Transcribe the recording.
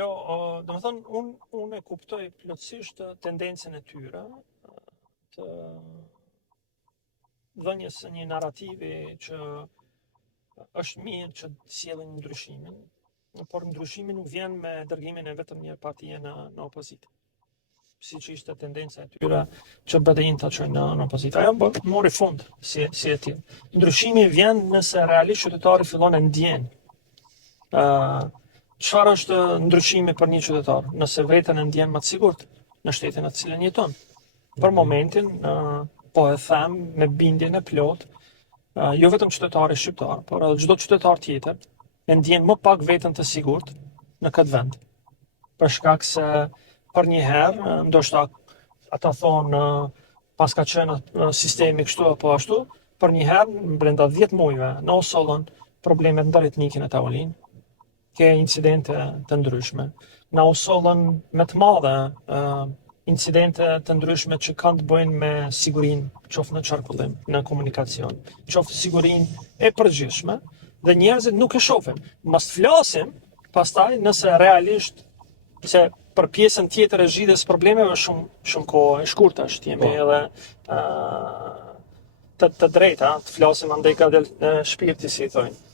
Jo, domethënë unë e kuptoj plotësisht tendencën e tyre të dhënies së një narrativi që është mirë që të sjellin ndryshimin, por ndryshimi nuk vjen me dërgimin e vetëm një partie në opozitë. Siç ishte tendenca e tyre që BDI-n ta çojnë në opozitë. Ajo mori fund si e tillë. Ndryshimi vjen nëse realisht qytetari fillon e ndjen. Çfarë është ndryshimi për një qytetar? Nëse veten e ndjen më të sigurt në shtetin në të cilin jeton. Për momentin, po e them me bindjen e plotë, jo vetëm qytetari shqiptar, por edhe çdo qytetar tjetër e ndjen më pak veten të sigurt në këtë vend. Për shkak se për një herë, ndoshta ata thonë pas ka qenë sistemi kështu apo ashtu, për një herë brenda 10 muajve në Osollën problemet ndëretnike në tavolinë, ke incidente të ndryshme. Në Osollën me të madhe, incidente të ndryshme që kanë të bëjnë me sigurinë, qoftë në qarkullim, në komunikacion, qoftë sigurinë e përgjithshme, dhe njerëzit nuk e shohin. Mos flasim pastaj nëse realisht se për pjesën tjetër e zgjidhjes problemeve shumë kohë e shkurtë është, jemi edhe të drejta, të flasim andaj ka del shpirti, si thojnë.